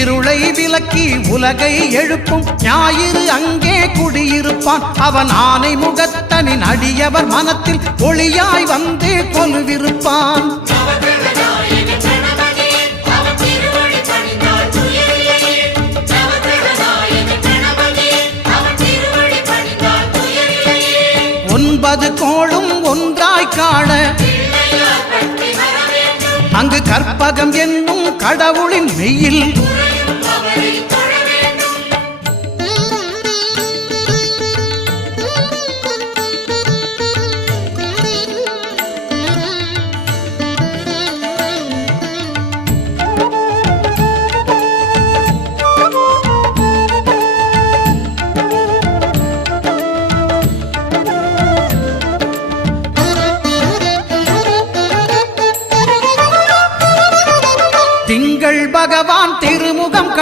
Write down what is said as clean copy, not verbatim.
இருளை விலக்கி உலகை எழுப்பும் ஞாயிறு அங்கே குடியிருப்பான். அவன் ஆனை முகத்தனின் அடியவர் மனத்தில் ஒளியாய் வந்து கொலுவிருப்பான். ஒன்பது கோளும் ஒன்றாய் காண அங்கு கற்பகம் என்னும் கடவுளின் மெய்யில் திங்கள் பகவான் திருமுகம்